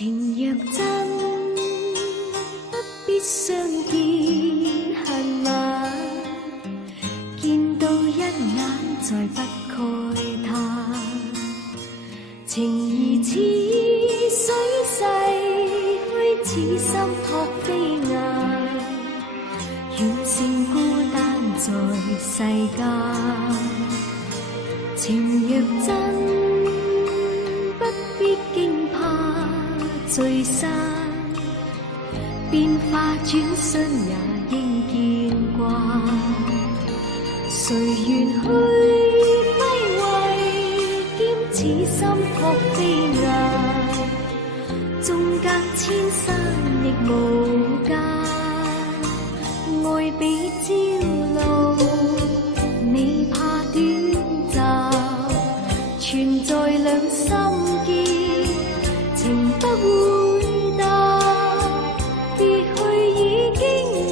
情若真，不必相見恨晚，見到一眼再不慨嘆。情如似水逝去，此心託飛雁，遠勝孤單在世間。情若真，不必驚怕聚散，變化轉瞬也應見慣。誰願去揮慧，兼此心託飛雁，縱隔千山亦無間。愛比朝露，未怕短暫，存在兩心結，情不會淡。別去已經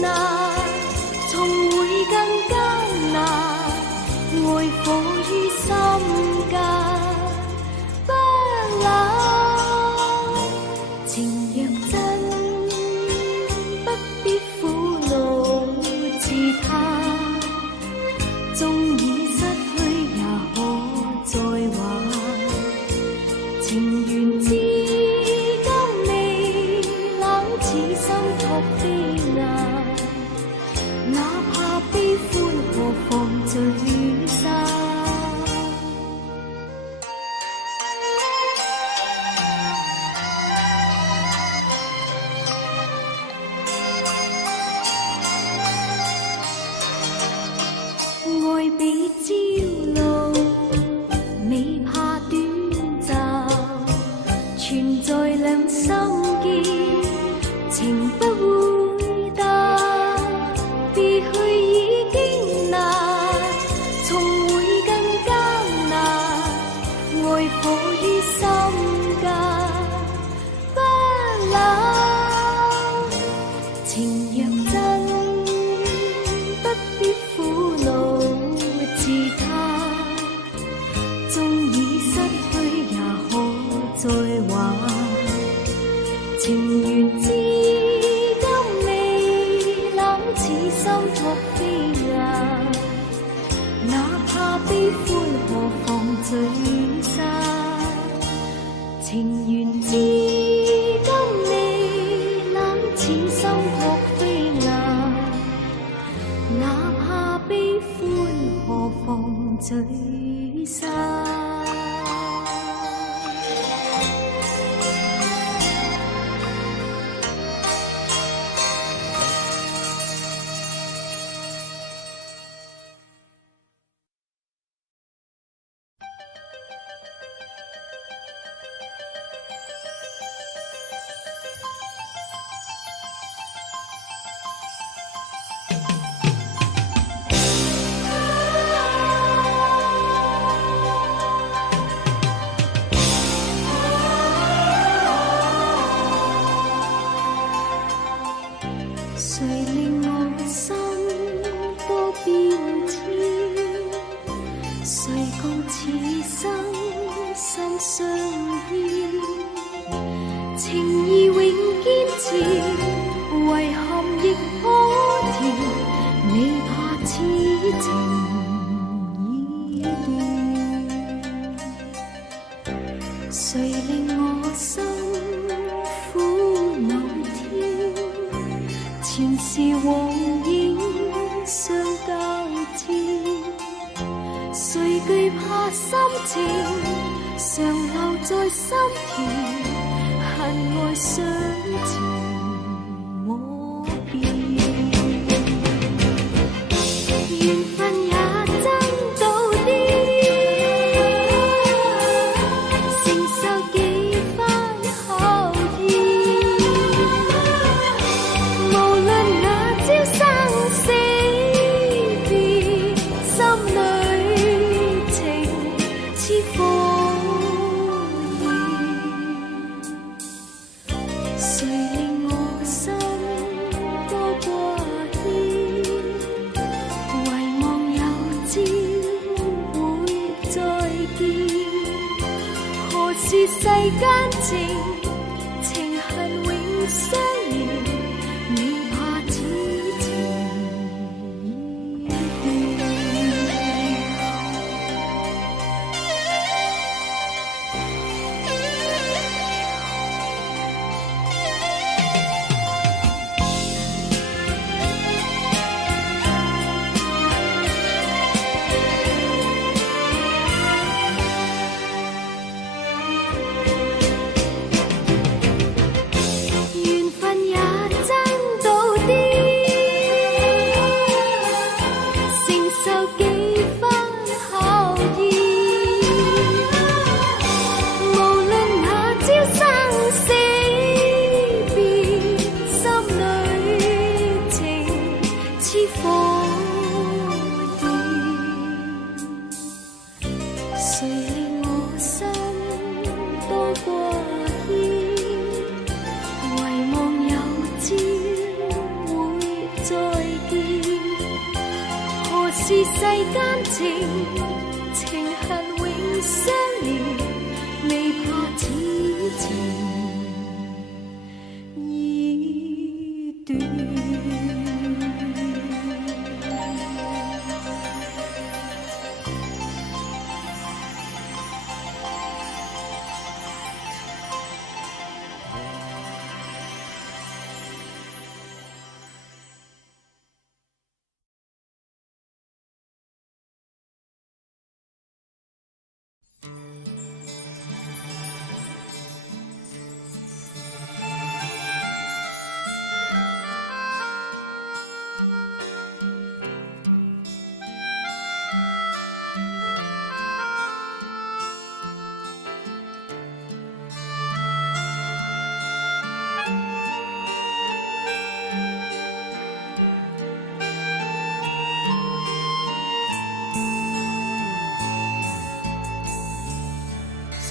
難，重會更艱難。愛火於心間，不冷。情若真，不必苦惱自嘆。縱已失去也可再挽。情緣至今未冷，此心託飛雁。哪怕悲歡何妨聚散。愛比朝露，未怕短暫，存在兩心結，情不會淡。別去已經難，重會更艱難。愛火於心間，不冷。情若真，不必苦惱自嘆。縱已失去也可再挽。情緣至今未冷，此心託飛雁。哪怕悲歡何妨聚散。情緣至今未冷，此心託飛雁。哪怕悲歡何妨聚散。誰令我心多變遷？誰共此生心相牽？情義永堅持，遺憾亦可甜。未怕此情已斷。誰令我心苦惱添？前事往影相交織，誰懼怕心情常留在心田？恨愛相纏我變，緣分也真到啲，承受幾番考驗。無論那朝生死別，心裏情似火焰。誰令我心多掛牽？遺忘有朝會再見。何時世間情是世間情，情恨永相連，未怕此情已斷。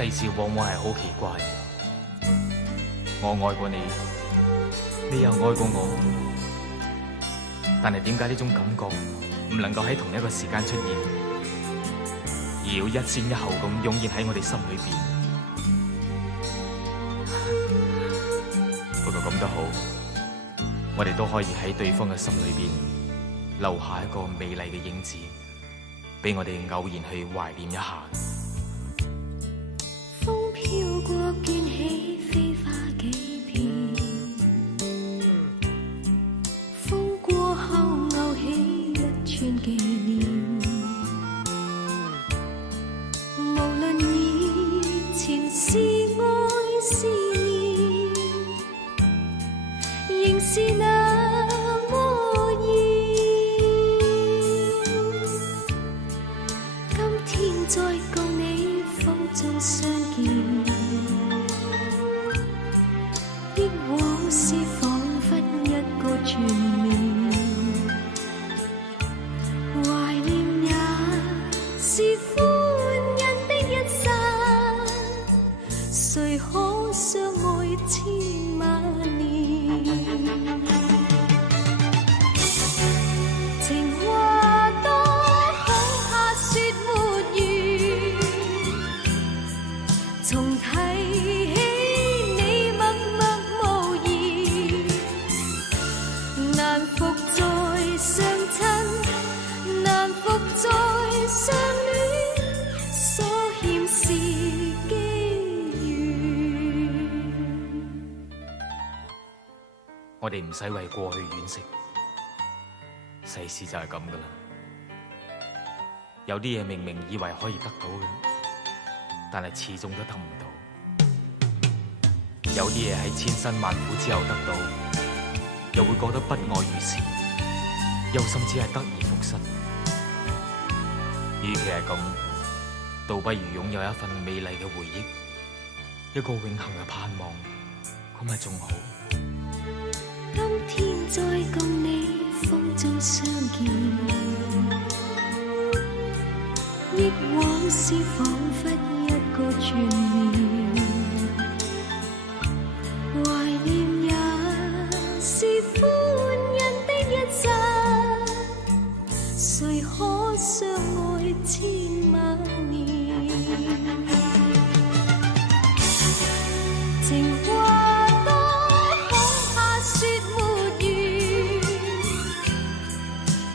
世事往往係好奇怪，我愛過你，你又愛過我，但係點解呢種感覺唔能夠喺同一個時間出現，而要一先一後咁湧現喺我哋心裏邊？不過咁都好，我哋都可以喺對方嘅心裏邊留下一個美麗嘅影子，俾我哋偶然去懷念一下。飄過捲起飛花幾片，風過後勾起一串紀念。無論以前是愛是念，仍是那麼要。今天再共你風中相見，往事彷彿一個傳念，懷念也是歡欣的一剎，誰可相愛千萬年？情話多恐怕說沒完，重提起難復再相親，難復再相戀，所欠是機緣。我哋唔使為過去惋惜，世事就係咁噶啦。有啲嘢明明以為可以得到嘅，但係始終都得唔到；有啲嘢喺千辛萬苦之後得到，又會覺得不外如是，又甚至係得而復失。與其係咁，倒不如擁有一份美麗嘅回憶，一個永恆嘅盼望，咁咪仲好。今天再共你風中相見，憶往事彷彿一個傳念，懷念也是歡欣的一剎，誰可相愛千萬年？情話多恐怕說沒完，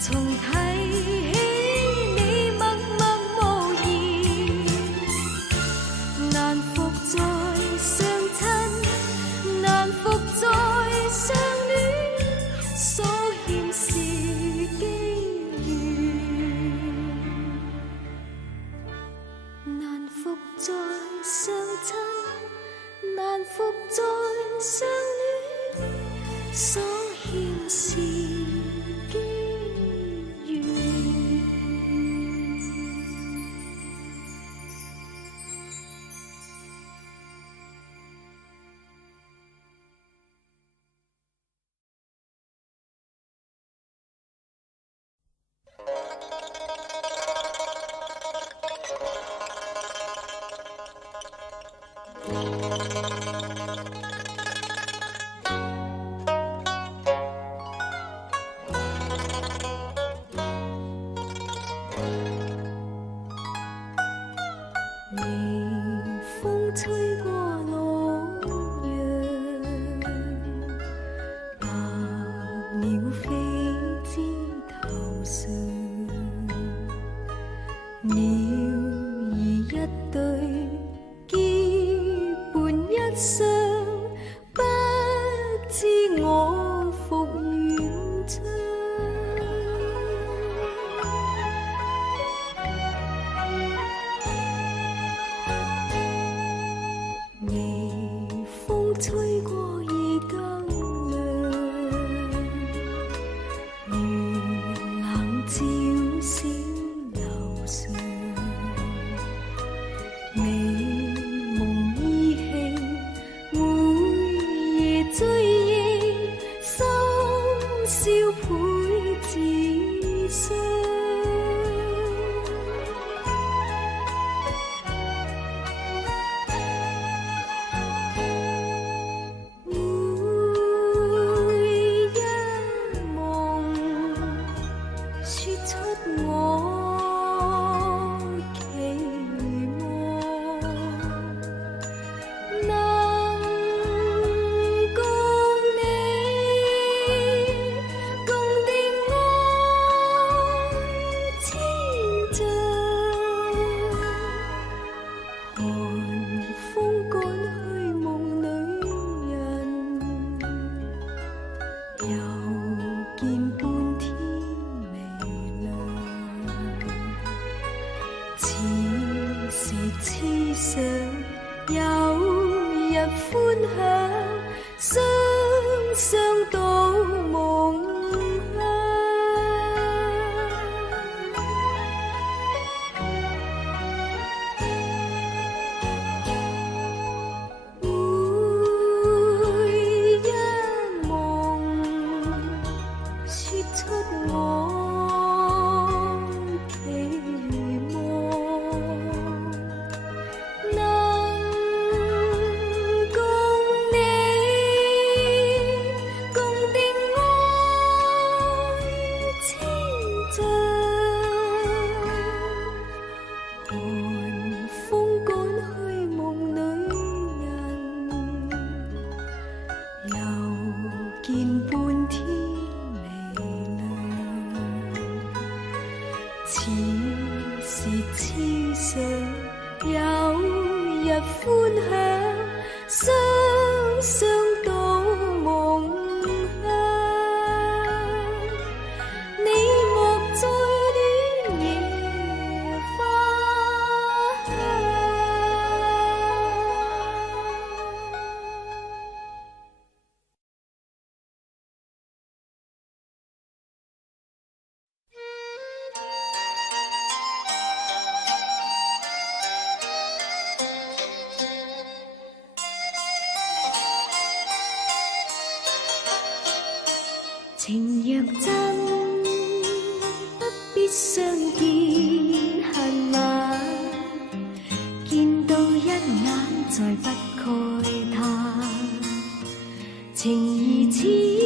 重提起你默默無言，難復再相親，難復再相戀，所欠是機緣，難復再相親，難復再相戀，所欠是機緣。朝倍自傷。情若真，不必相見恨晚，見到一眼再不慨嘆，情義似